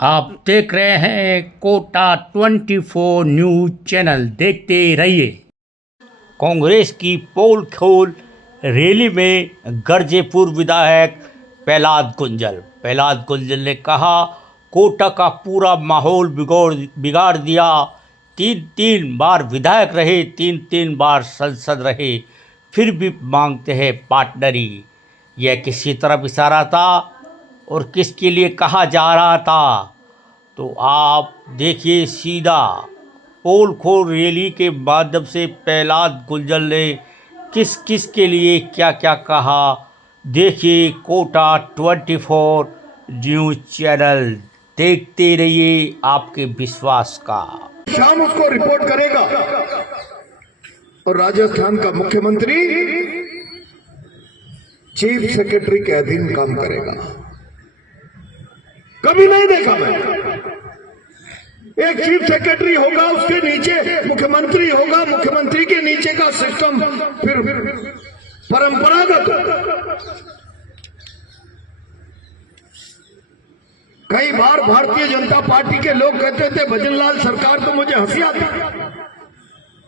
आप देख रहे हैं कोटा 24 न्यूज चैनल, देखते रहिए। कांग्रेस की पोल खोल रैली में गरजे पूर्व विधायक प्रहलाद गुंजल ने कहा, कोटा का पूरा माहौल बिगाड़ दिया। तीन बार विधायक रहे, तीन बार संसद रहे, फिर भी मांगते हैं पार्टनरी। यह किसी तरफ इशारा था और किसके लिए कहा जा रहा था, तो आप देखिए। सीधा पोल खोल रैली के माध्यम से प्रहलाद गुंजल ने किस के लिए क्या क्या कहा, देखिए। कोटा 24 न्यूज चैनल, देखते रहिए आपके विश्वास का। शाम उसको रिपोर्ट करेगा और राजस्थान का मुख्यमंत्री चीफ सेक्रेटरी के अधीन काम करेगा। कभी नहीं देखा मैं। एक चीफ सेक्रेटरी होगा, उसके नीचे मुख्यमंत्री होगा, मुख्यमंत्री के नीचे का सिस्टम फिर परंपरागत। कई बार भारतीय जनता पार्टी के लोग कहते थे भजनलाल सरकार, तो मुझे हंसी आती।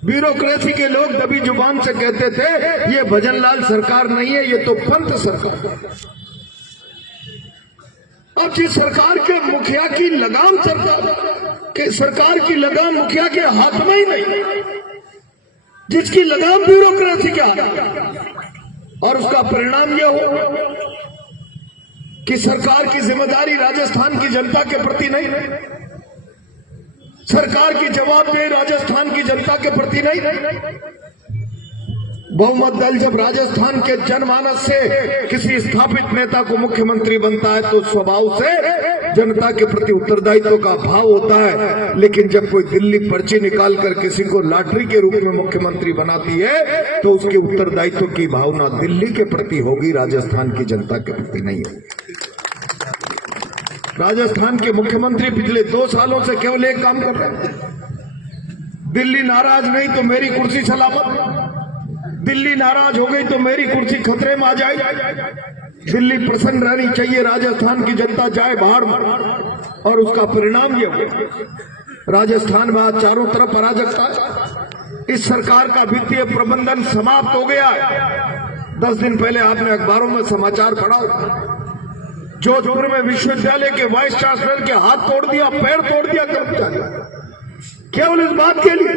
ब्यूरोक्रेसी के लोग दबी जुबान से कहते थे ये भजनलाल सरकार नहीं है, ये तो पंत सरकार। और जिस सरकार के मुखिया की लगाम सरकार की लगाम मुखिया के हाथ में ही नहीं, जिसकी लगाम ब्यूरोक्रेसी के हाथ, और उसका परिणाम यह हो कि सरकार की जिम्मेदारी राजस्थान की जनता के प्रति नहीं, सरकार की जवाबदेही राजस्थान की जनता के प्रति नहीं। बहुमत दल जब राजस्थान के जनमानस से किसी स्थापित नेता को मुख्यमंत्री बनता है तो स्वभाव से जनता के प्रति उत्तरदायित्व का भाव होता है। लेकिन जब कोई दिल्ली पर्ची निकाल कर किसी को लॉटरी के रूप में मुख्यमंत्री बनाती है तो उसके उत्तरदायित्व की भावना दिल्ली के प्रति होगी, राजस्थान की जनता के प्रति नहीं होगी। राजस्थान के मुख्यमंत्री पिछले 2 सालों से केवल एक काम कर रहे हैं, दिल्ली नाराज नहीं तो मेरी कुर्सी सलामत, दिल्ली नाराज हो गई तो मेरी कुर्सी खतरे में आ जाएगी। दिल्ली प्रसन्न रहनी चाहिए, राजस्थान की जनता जाए बाहर में। और उसका परिणाम ये हुआ, राजस्थान में आज चारों तरफ अराजकता है। इस सरकार का वित्तीय प्रबंधन समाप्त हो गया है। 10 दिन पहले आपने अखबारों में समाचार पढ़ा, जोधपुर में विश्वविद्यालय के वाइस चांसलर के हाथ तोड़ दिया, पैर तोड़ दिया कर्मचारी, केवल इस बात के लिए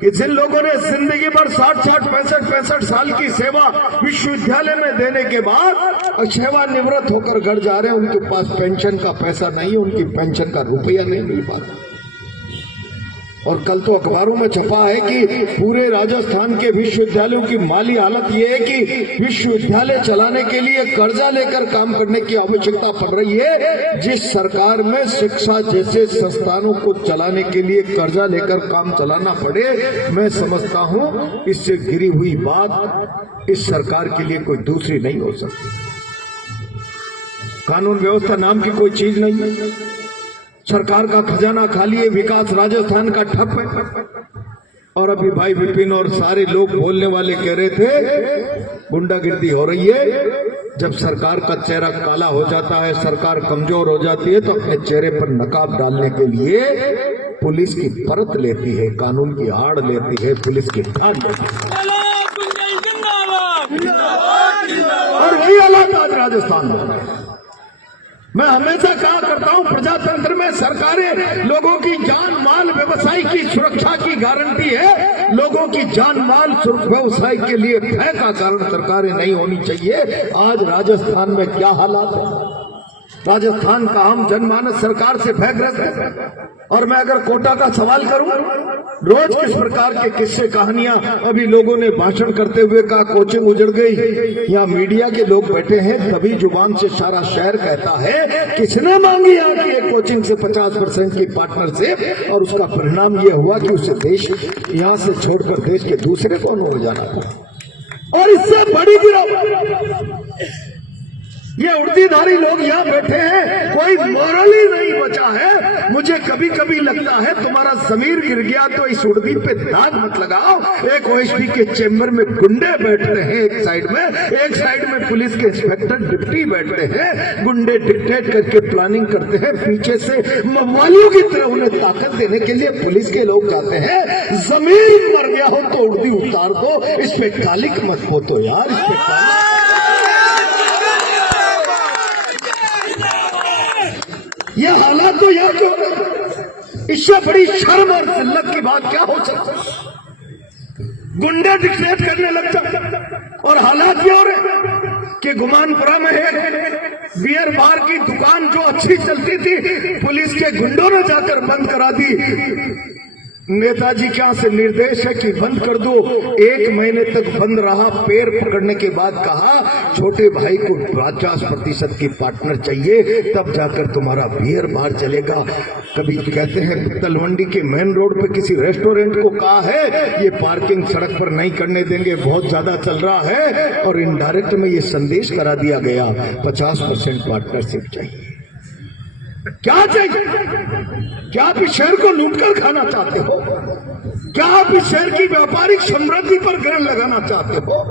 कि जिन लोगों ने जिंदगी भर 60, 65 साल की सेवा विश्वविद्यालय में देने के बाद सेवानिवृत्त होकर घर जा रहे हैं, उनके पास पेंशन का पैसा नहीं है, उनकी पेंशन का रुपया नहीं मिल पाता। और कल तो अखबारों में छपा है कि पूरे राजस्थान के विश्वविद्यालयों की माली हालत यह है कि विश्वविद्यालय चलाने के लिए कर्जा लेकर काम करने की आवश्यकता पड़ रही है। जिस सरकार में शिक्षा जैसे संस्थानों को चलाने के लिए कर्जा लेकर काम चलाना पड़े, मैं समझता हूं इससे गिरी हुई बात इस सरकार के लिए कोई दूसरी नहीं हो सकती। कानून व्यवस्था नाम की कोई चीज नहीं है, सरकार का खजाना खाली है, विकास राजस्थान का ठप है। और अभी भाई विपिन और सारे लोग बोलने वाले कह रहे थे गुंडागिर्दी हो रही है। जब सरकार का चेहरा काला हो जाता है, सरकार कमजोर हो जाती है, तो अपने चेहरे पर नकाब डालने के लिए पुलिस की परत लेती है, कानून की आड़ लेती है, पुलिस की ठाड़ लेती है। और ये हालात आज राजस्थान में। मैं हमेशा कहा करता हूं, प्रजातंत्र में सरकारें लोगों की जान माल व्यवसाय की सुरक्षा की गारंटी है। लोगों की जान माल व्यवसाय के लिए भय का कारण सरकारें नहीं होनी चाहिए। आज राजस्थान में क्या हालात है, राजस्थान का आम जनमानस सरकार से भयग्रस्त है। और मैं अगर कोटा का सवाल करूं, रोज किस प्रकार के किस्से कहानियां, अभी लोगों ने भाषण करते हुए कहा कोचिंग उजड़ गई, यहाँ मीडिया के लोग बैठे हैं, तभी जुबान से सारा शहर कहता है किसने मांगी आपकी एक कोचिंग से 50% की पार्टनरशिप, और उसका परिणाम यह हुआ कि उसे देश यहाँ से छोड़कर देश के दूसरे कोनों में जाना था। और इससे बड़ी गिरोह ये उर्दीधारी लोग यहाँ बैठे हैं, कोई मोरल ही नहीं बचा है। मुझे कभी कभी लगता है तुम्हारा जमीर गिर गया तो इस उर्दी पे दाग मत लगाओ। एक ओएसपी के चेम्बर में गुंडे बैठ रहे हैं एक साइड में पुलिस के इंस्पेक्टर डिप्टी बैठते हैं। गुंडे डिक्टेट करके प्लानिंग करते हैं, पीछे से मवालियों की तरह उन्हें ताकत देने के लिए पुलिस के लोग जाते हैं। जमीर मर गया हो तो उर्दी उतार दो, इस पे कालिक मत पोतो यार, इस पे कालिक। ये हालात तो यार क्यों, इससे बड़ी शर्म और जिल्लत की बात क्या हो सकती है। गुंडे डिक्टेट करने लग जाते और हालात ये हो रहे कि गुमानपुरा में है बियर बार की दुकान जो अच्छी चलती थी, पुलिस के गुंडों ने जाकर बंद करा दी। नेताजी के यहाँ से निर्देश है कि बंद कर दो। 1 महीने तक बंद रहा। पैर पकड़ने के बाद कहा छोटे भाई को 50% की पार्टनर चाहिए, तब जाकर तुम्हारा बियर बार चलेगा। कभी कहते हैं तलवंडी के मेन रोड पे किसी रेस्टोरेंट को कहा है ये पार्किंग सड़क पर नहीं करने देंगे, बहुत ज्यादा चल रहा है, और इनडायरेक्ट में ये संदेश करा दिया गया 50% पार्टनरशिप चाहिए। क्या चाहिए? क्या आप इस शहर को लूटकर खाना चाहते हो? क्या आप इस शहर की व्यापारिक समृद्धि पर ग्रहण लगाना चाहते हो?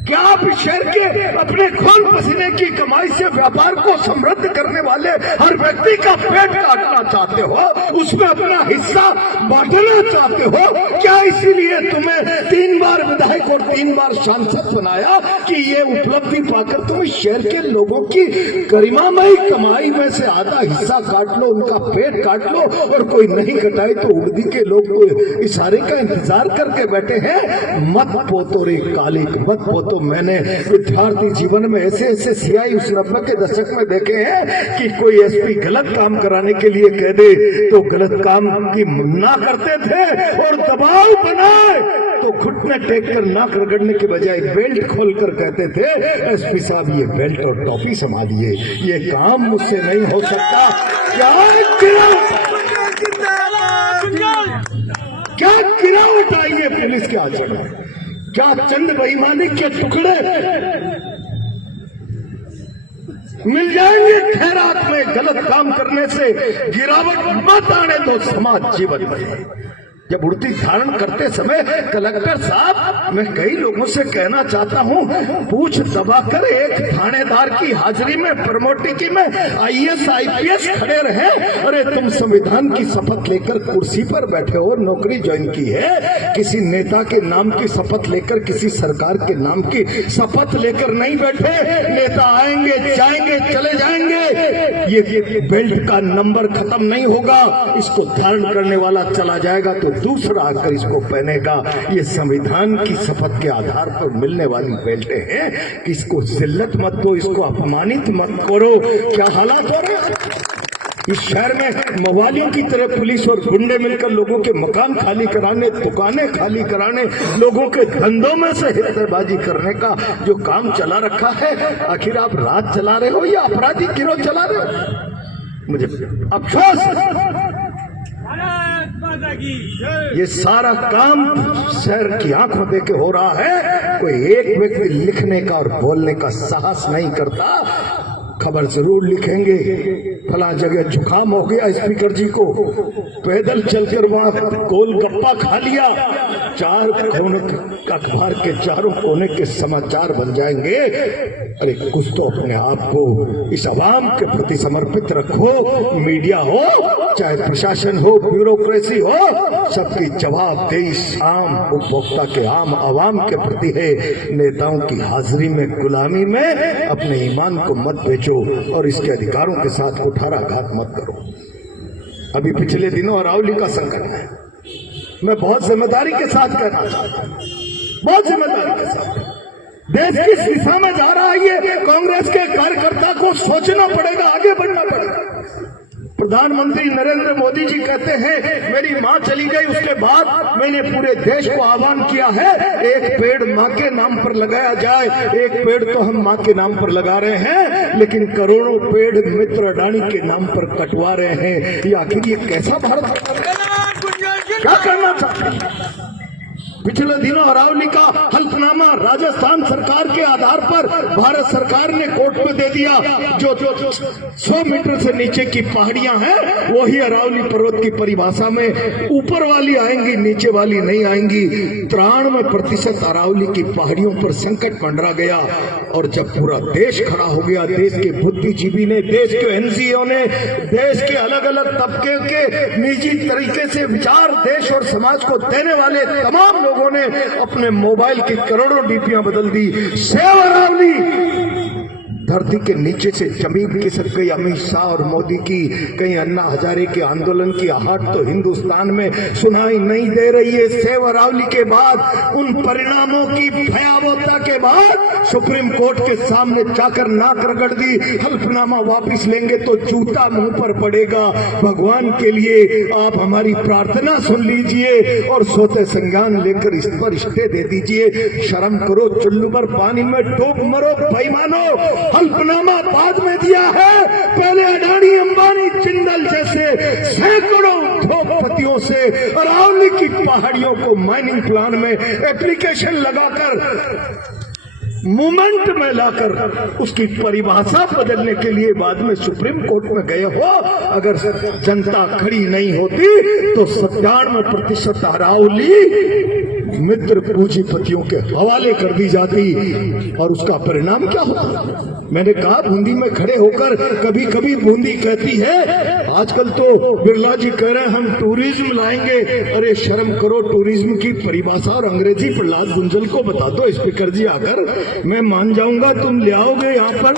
क्या आप इस शहर के अपने खून पसीने की कमाई से व्यापार को समृद्ध करने वाले हर व्यक्ति का पेट काटना चाहते हो, उसमें अपना हिस्सा बांटना चाहते हो? क्या इसीलिए तुम्हें 3 बार विधायक और 3 बार सांसद बनाया कि ये उपलब्धि पाकर तुम इस शहर के लोगों की गरिमामयी कमाई में से आधा हिस्सा काट लो, उनका पेट काट लो, और कोई नहीं कटाए तो उर्दी के लोग तो इशारे का इंतजार करके बैठे हैं। मत पोतो रे कालिक, मत पोतो। मैंने विद्यार्थी जीवन में ऐसे सियाई उस 90 के दशक में देखे हैं कि कोई एसपी गलत काम कराने के लिए कह दे तो गलत काम की ना करते थे, और दबाव बनाए तो घुटने टेक कर नाक रगड़ने के बजाय बेल्ट खोलकर कहते थे एसपी साहब ये बेल्ट और टॉपी संभालिए, ये काम मुझसे नहीं हो सकता। क्या गिरावट आई है पुलिस के आचरण, क्या चंद बेईमानी के टुकड़े मिल जाएंगे खैरात में। गलत काम करने से गिरावट मत आने दो समाज जीवन में। जब उर्दी धारण करते समय कलेक्टर साहब, मैं कई लोगों से कहना चाहता हूं, पूछ दबाकर एक थानेदार की हाजिरी में प्रमोटी में IAS IPS खड़े रहे। अरे तुम संविधान की शपथ लेकर कुर्सी पर बैठे हो, नौकरी ज्वाइन की है, किसी नेता के नाम की शपथ लेकर, किसी सरकार के नाम की शपथ लेकर नहीं बैठे। नेता आएंगे जाएंगे चले जाएंगे, ये बेल्ट का नंबर खत्म नहीं होगा, इसको धारण करने वाला चला जाएगा तो दूसरा आकर इसको पहनेगा। ये संविधान की शपथ के आधार पर मिलने वाली बेल्टें हैं, कि इसको जिल्लत मत दो, इसको अपमानित मत करो। क्या हालात हो रहे हैं इस शहर में? मवालियों की तरह पुलिस और गुंडे मिलकर लोगों के मकान खाली कराने, दुकानें खाली कराने, लोगों के धंधों में से हिस्सेबाजी करने का जो काम चला रखा है। आखिर आप राज चला रहे हो या अपराधी गिरोह चला रहे हो? मुझे अफसोस, ये सारा काम शहर की आंखों देके हो रहा है। कोई एक व्यक्ति लिखने का और बोलने का साहस नहीं करता। खबर जरूर लिखेंगे फला जगह जुकाम हो गया स्पीकर जी को, पैदल चलकर वहां गोलगप्पा खा लिया, 4 कोने अखबार के चारों कोने के समाचार बन जाएंगे। अरे कुछ तो अपने आप को इस आवाम के प्रति समर्पित रखो। मीडिया हो चाहे प्रशासन हो, ब्यूरोक्रेसी हो, सबकी जवाबदेही आम उपभोक्ता के, आम आवाम के प्रति है। नेताओं की हाजिरी में, गुलामी में अपने ईमान को मत बेचो और इसके अधिकारों के साथ कुठाराघात मत करो। अभी पिछले दिनों अरावली का संकट है, मैं बहुत जिम्मेदारी के साथ कहना चाहता हूं, बहुत जिम्मेदारी के साथ। देश किस दिशा में जा रहा है ये कांग्रेस के कार्यकर्ता को सोचना पड़ेगा, आगे बढ़ना पड़ेगा। प्रधानमंत्री नरेंद्र मोदी जी कहते हैं मेरी मां चली गई, उसके बाद मैंने पूरे देश को आह्वान किया है एक पेड़ मां के नाम पर लगाया जाए। एक पेड़ तो हम मां के नाम पर लगा रहे हैं, लेकिन करोड़ों पेड़ मित्र अडानी के नाम पर कटवा रहे हैं। ये आखिर ये कैसा भारत क्या करना चाहते हैं? पिछले दिनों अरावली का हल्फनामा राजस्थान सरकार के आधार पर भारत सरकार ने कोर्ट में दे दिया। जो 100 मीटर से नीचे की पहाड़ियां हैं वही अरावली पर्वत की परिभाषा में ऊपर वाली आएंगी, नीचे वाली नहीं आएंगी। 93% अरावली की पहाड़ियों पर संकट मंडरा गया। और जब पूरा देश खड़ा हो गया, देश के बुद्धिजीवी ने, देश के एनजीओ ने, देश के अलग अलग तबके के निजी तरीके से विचार देश और समाज को देने वाले तमाम लोगों ने अपने मोबाइल की करोड़ों डीपीयां बदल दी। सेव अरावली। धरती के नीचे से जमीन खिसक गई। अमित शाह और मोदी की, कहीं अन्ना हजारे के आंदोलन की आहट तो हिंदुस्तान में सुनाई नहीं दे रही है। सेव अरावली के बाद, उन परिणामों की भयावहता के बाद सुप्रीम कोर्ट के सामने जाकर नाक रगड़ दी। हल्फनामा वापस लेंगे तो जूता मुंह पर पड़ेगा। भगवान के लिए आप हमारी प्रार्थना सुन लीजिए और सोते संज्ञान लेकर इस पर स्टे दे दीजिए। शर्म करो, चुल्लू पर पानी में डूब मरो बेईमानो। हल्फनामा बाद में दिया है, पहले अडानी, अंबानी, जिंदल जैसे सैकड़ों उद्योगपतियों से अरावली की पहाड़ियों को माइनिंग प्लान में एप्लीकेशन लगाकर, मूवमेंट में लाकर उसकी परिभाषा बदलने के लिए बाद में सुप्रीम कोर्ट में गए हो। अगर जनता खड़ी नहीं होती तो 97% अरावली मित्र पूंजीपतियों के हवाले कर दी जाती। और उसका परिणाम क्या होता? मैंने कहा, बूंदी में खड़े होकर कभी कभी बूंदी कहती है, आजकल तो बिरला जी कह रहे हैं हम टूरिज्म लाएंगे। अरे शर्म करो, टूरिज्म की परिभाषा और अंग्रेजी प्रहलाद गुंजल को बता दो स्पीकर जी आकर, मैं मान जाऊंगा तुम ले आओगे यहाँ पर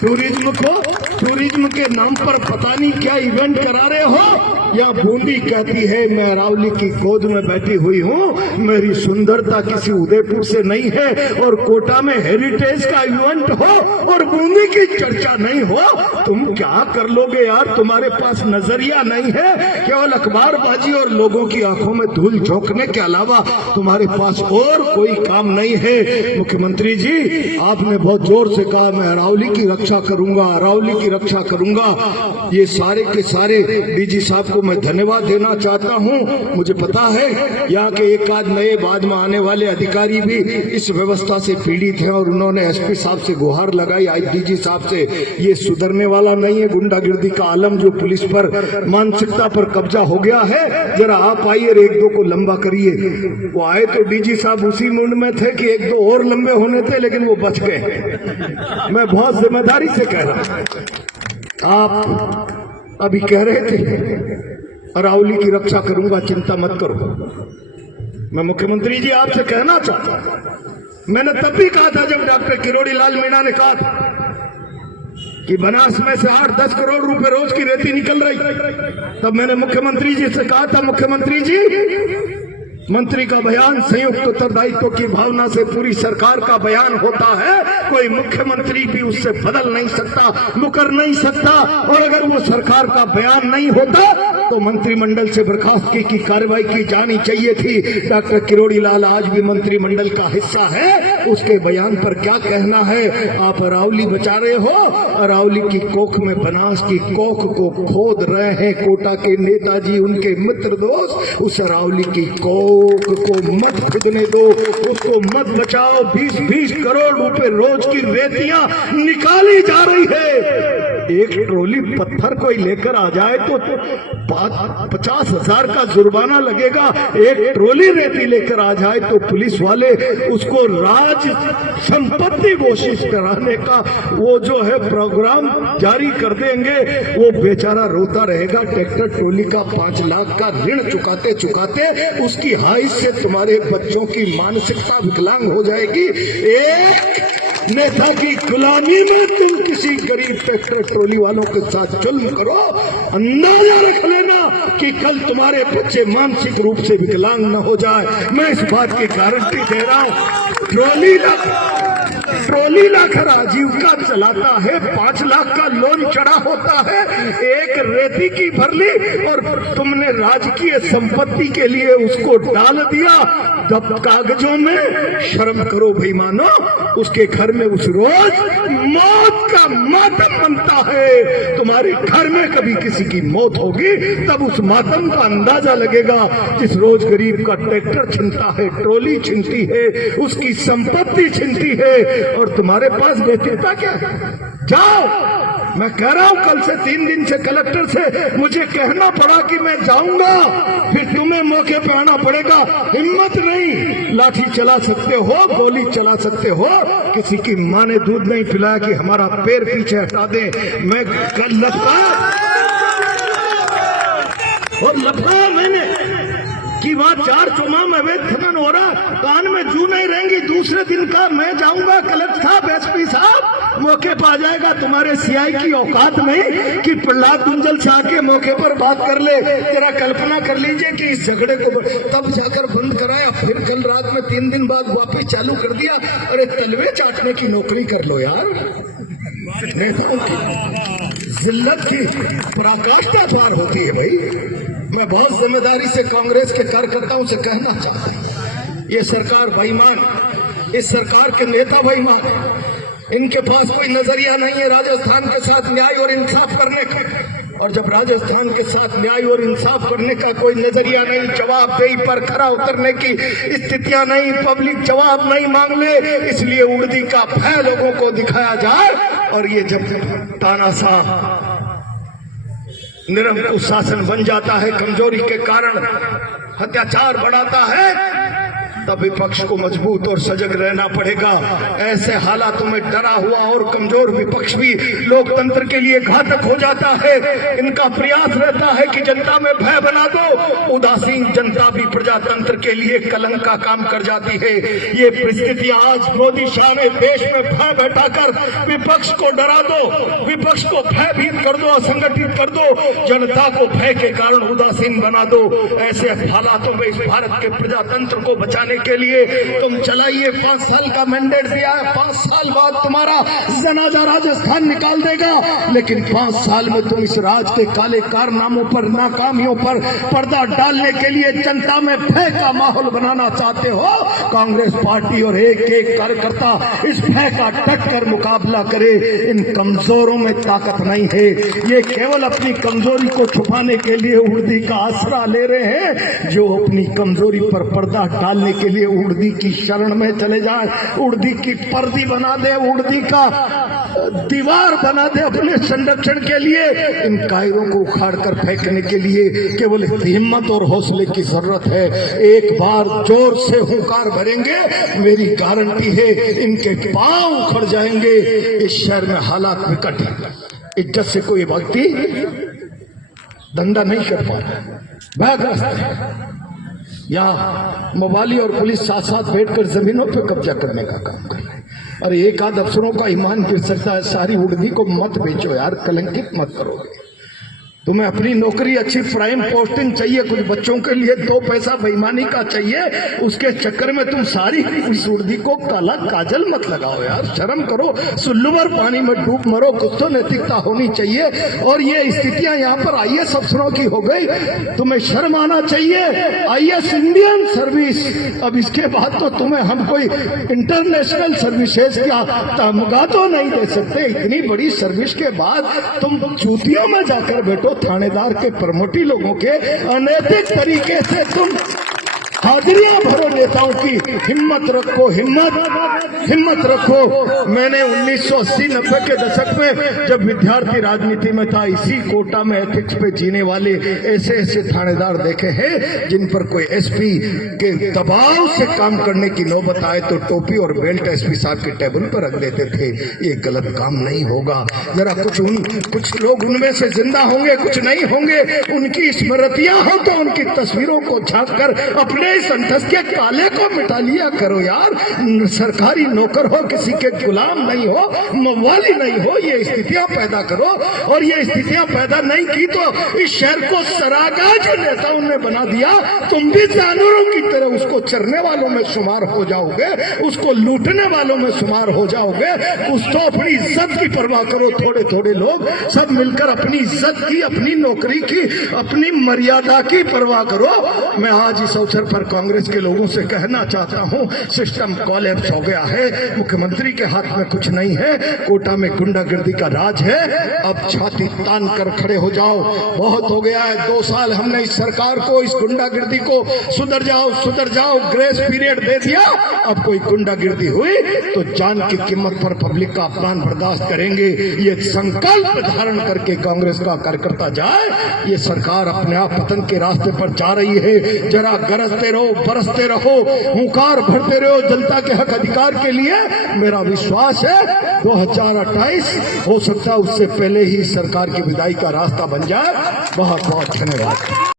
टूरिज्म को। टूरिज्म के नाम पर पता नहीं क्या इवेंट करा रहे हो। या बूंदी कहती है, मैं अरावली की गोद में बैठी हुई हूँ, मेरी सुंदरता किसी उदयपुर से नहीं है। और कोटा में हेरिटेज का इवेंट हो और बूंदी की चर्चा नहीं हो, तुम क्या कर लोगे यार? तुम्हारे पास नजरिया नहीं है, केवल अखबारबाजी और लोगों की आंखों में धूल झोंकने के अलावा तुम्हारे पास और कोई काम नहीं है। मुख्यमंत्री जी, आपने बहुत जोर से कहा मैं अरावली की रक्षा करूंगा, अरावली की रक्षा करूंगा। ये सारे के सारे डीजी साहब को मैं धन्यवाद देना चाहता हूं। मुझे पता है यहाँ के एक आध नए बाद में आने वाले अधिकारी भी इस व्यवस्था से पीड़ित हैं और उन्होंने एसपी साहब से गुहार लगाई, आईडीजी साहब से। ये सुधरने वाला नहीं है। गुंडागिर्दी का आलम जो पुलिस पर, मानसिकता पर कब्जा हो गया है, जरा आप आइए और एक दो को लंबा करिए। वो आए तो डीजी साहब उसी मूड में थे कि एक दो और लंबे होने थे, लेकिन वो बच गए। मैं बहुत जिम्मेदारी से कह रहा हूं। आप अभी कह रहे थे अरावली की रक्षा करूंगा, चिंता मत करो। मैं मुख्यमंत्री जी आपसे कहना चाहता हूं, मैंने तब भी कहा था जब डॉक्टर किरोड़ी लाल मीणा ने कहा था कि बनास में से 8-10 करोड़ रुपए रोज की रेती निकल रही, तब मैंने मुख्यमंत्री जी से कहा था, मुख्यमंत्री जी मंत्री का बयान संयुक्त उत्तरदायित्व की भावना से पूरी सरकार का बयान होता है, कोई मुख्यमंत्री भी उससे बदल नहीं सकता, मुकर नहीं सकता। और अगर वो सरकार का बयान नहीं होता तो मंत्रिमंडल से बर्खास्तगी की कार्रवाई की जानी चाहिए थी। डॉक्टर किरोड़ी लाल आज भी मंत्रिमंडल का हिस्सा है, उसके बयान पर क्या कहना है? आप अरावली बचा रहे हो, अरावली की कोख में बनास की कोख को खोद रहे हैं कोटा के नेताजी, उनके मित्र दोस्त। उस अरावली की कोख को मत खुदने दो, उसको मत बचाओ। 20-20 करोड़ रुपए रोज की रेतियां निकाली जा रही है। एक ट्रोली पत्थर कोई लेकर आ जाए तो 50,000 का जुर्माना लगेगा। एक ट्रोली रेती लेकर आ जाए तो पुलिस वाले उसको राज संपत्ति घोषित कराने का वो जो है प्रोग्राम जारी कर देंगे। वो बेचारा रोता रहेगा। ट्रैक्टर ट्रोली का 5 लाख का ऋण चुकाते चुकाते उसकी हाइस से तुम्हारे बच्चों की मानसिकता विकलांग हो जाएगी। एक नेता की गुलामी में तुम किसी गरीब ट्रैक्टर ट्रोली वालों के साथ जुल्म करो, अंदाजा रख लेना कि कल तुम्हारे बच्चे मानसिक रूप से विकलांग न हो जाए। मैं इस बात की गारंटी दे रहा हूं। ट्रॉली लाकर आजीविका चलाता है, 5 लाख का लोन चढ़ा होता है, एक रेती की भरली और तुमने राजकीय संपत्ति के लिए उसको डाल दिया तब कागजों में। शर्म करो भाई मानो, उसके घर में उस रोज मौत का मातम बनता है। तुम्हारे घर में कभी किसी की मौत होगी तब उस मातम का अंदाजा लगेगा। जिस रोज गरीब का ट्रैक्टर छिनता है, ट्रॉली छिनती है, उसकी संपत्ति छिनती है, और तुम्हारे पास बेटिता क्या है? जाओ, मैं कह रहा हूं कल से 3 दिन से कलेक्टर से मुझे कहना पड़ा कि मैं जाऊंगा, फिर तुम्हें मौके पे आना पड़ेगा। हिम्मत नहीं, लाठी चला सकते हो, गोली चला सकते हो, किसी की मां ने दूध नहीं पिलाया कि हमारा पैर पीछे हटा दे। मैं कल लफड़ा मैंने कि वहाँ 4 चुमाम अवैध खनन हो रहा, कान में जू नहीं रहेंगी। दूसरे दिन का मैं जाऊंगा, कलेक्टर साहब, एसपी साहब मौके पर आ जाएगा। तुम्हारे सीआई की औकात नहीं कि प्रहलाद गुंजल से आके मौके पर बात कर ले। तेरा कल्पना कर लीजिए कि इस झगड़े को तब जाकर बंद कराया, फिर कल रात में 3 दिन बाद वापस चालू कर दिया। अरे तलवे चाटने की नौकरी कर लो यार। नेताओं की जिल्लत की पराकाष्ठा पार होती है भाई। मैं बहुत जिम्मेदारी से कांग्रेस के कार्यकर्ताओं से कहना चाहता हूं, ये सरकार बेईमान, इस सरकार के नेता बेईमान, इनके पास कोई नजरिया नहीं है राजस्थान के साथ न्याय और इंसाफ करने का। और जब राजस्थान के साथ न्याय और इंसाफ करने का कोई नजरिया नहीं, जवाबदेही पर खरा उतरने की स्थितियां नहीं, पब्लिक जवाब नहीं मांग ले, इसलिए उर्दी का भय लोगों को दिखाया जाए। और ये जब तानाशाह निरंकुश शासन बन जाता है, कमजोरी के कारण अत्याचार बढ़ाता है, तब विपक्ष को मजबूत और सजग रहना पड़ेगा। ऐसे हालातों में डरा हुआ और कमजोर विपक्ष भी लोकतंत्र के लिए घातक हो जाता है। इनका प्रयास रहता है कि जनता में भय बना दो, उदासीन जनता भी प्रजातंत्र के लिए कलंक का काम कर जाती है। ये परिस्थितियां आज मोदी शाह ने देश में भय बैठाकर विपक्ष को डरा दो, विपक्ष को भयभीत कर दो, असंगठित कर दो, जनता को भय के कारण उदासीन बना दो। ऐसे हालातों में इस भारत के प्रजातंत्र को बचाने के लिए तुम चलाइए। 5 साल का मैंडेट दिया है, 5 साल बाद तुम्हारा जनाजा राजस्थान निकाल देगा, लेकिन 5 साल में तुम इस राज के काले कारनामों पर, नाकामियों पर पर्दा डालने के लिए जनता में भय का माहौल बनाना चाहते हो। कांग्रेस पार्टी और एक एक कार्यकर्ता इस भय का डट कर मुकाबला करे। इन कमजोरों में ताकत नहीं है, ये केवल अपनी कमजोरी को छुपाने के लिए उर्दी का आसरा ले रहे हैं। जो अपनी कमजोरी पर पर्दा डालने के लिए उर्दी की शरण में चले जाए, उर्दी की पर्दी बना दे, उर्दी का दीवार बना दे अपने संरक्षण के लिए, इन कायरों को उखाड़ कर फेंकने के लिए केवल हिम्मत और हौसले की जरूरत है। एक बार जोर से हुंकार भरेंगे, मेरी गारंटी है इनके पांव उखड़ जाएंगे। इस शहर में हालात विकट है, इज्जत से कोई व्यक्ति धंधा नहीं कर पा रहा, भयग्रस्त है। या मोबाली और पुलिस साथ साथ बैठकर जमीनों पे कब्जा करने का काम कर रहे हैं। और एक आध अफसरों का ईमान गिर सकता है। सारी उर्दी को मत बेचो यार, कलंकित मत करोगे। तुम्हें अपनी नौकरी, अच्छी प्राइम पोस्टिंग चाहिए, कुछ बच्चों के लिए 2 पैसा बेईमानी का चाहिए, उसके चक्कर में तुम सारी इस उर्दी को काला काजल मत लगाओ यार, शर्म करो। सुल्लुवर पानी में डूब मरो, कुछ तो नैतिकता होनी चाहिए। और ये स्थितियां यहाँ पर आईएएस अफसरों की हो गई, तुम्हें शर्म आना चाहिए। आईएएस इंडियन सर्विस, अब इसके बाद तो तुम्हें हम कोई इंटरनेशनल सर्विसेज का तमगा तो नहीं दे सकते। इतनी बड़ी सर्विस के बाद तुम चूतियों में जाकर बैठो, थानेदार के प्रमोटी लोगों के अनैतिक तरीके से तुम हाजिरियां भरो नेताओं की। हिम्मत रखो, हिम्मत रखो। मैंने 1980-90 के दशक में जब विद्यार्थी राजनीति में था, इसी कोटा में एथिक्स पे जीने वाले ऐसे ऐसे थानेदार देखे हैं जिन पर कोई एसपी के दबाव से काम करने की नौबत आए तो टोपी और बेल्ट एसपी साहब के टेबल पर रख देते थे। ये गलत काम नहीं होगा। जरा कुछ लोग उनमें से जिंदा होंगे, कुछ नहीं होंगे। उनकी स्मृतियां हो तो उनकी तस्वीरों को झांक कर अपने इस अंटस के काले को मिटा लिया करो यार। सरकारी नौकर हो, किसी के गुलाम नहीं हो, मवाली नहीं हो, ये स्थितियां पैदा करो। और ये स्थितियां पैदा नहीं की तो इस शहर को सरागा जो नेताओं ने बना दिया, तुम भी जानवरों की तरह उसको चरने वालों में शुमार हो जाओगे, उसको लूटने वालों में शुमार हो जाओगे। कुछ तो अपनी इज्जत की परवाह करो। थोड़े थोड़े लोग सब मिलकर अपनी इज्जत की, अपनी नौकरी की, अपनी मर्यादा की परवाह करो। मैं आज इस अवसर पर कांग्रेस के लोगों से कहना चाहता हूं, सिस्टम कोलैप्स हो गया है। मुख्यमंत्री के हाथ में कुछ नहीं है, कोटा में गुंडागर्दी का राज है। अब छाती तान कर खड़े हो जाओ, बहुत हो गया है। 2 साल हमने इस सरकार को, इस गुंडागर्दी को सुधर जाओ ग्रेस पीरियड दे दिया। अब कोई गुंडागर्दी हुई तो जान की कीमत पर पब्लिक का अपमान बर्दाश्त करेंगे। ये संकल्प धारण करके कांग्रेस का कार्यकर्ता जाए। ये सरकार अपने आप पतन के रास्ते पर जा रही है। जरा गरजते रहो, बरसते रहो, हुंकार भरते रहो जनता के हक अधिकार के लिए। मेरा विश्वास है 2028 हो सकता है उससे पहले ही सरकार की विदाई का रास्ता बन जाए। बहुत बहुत धन्यवाद।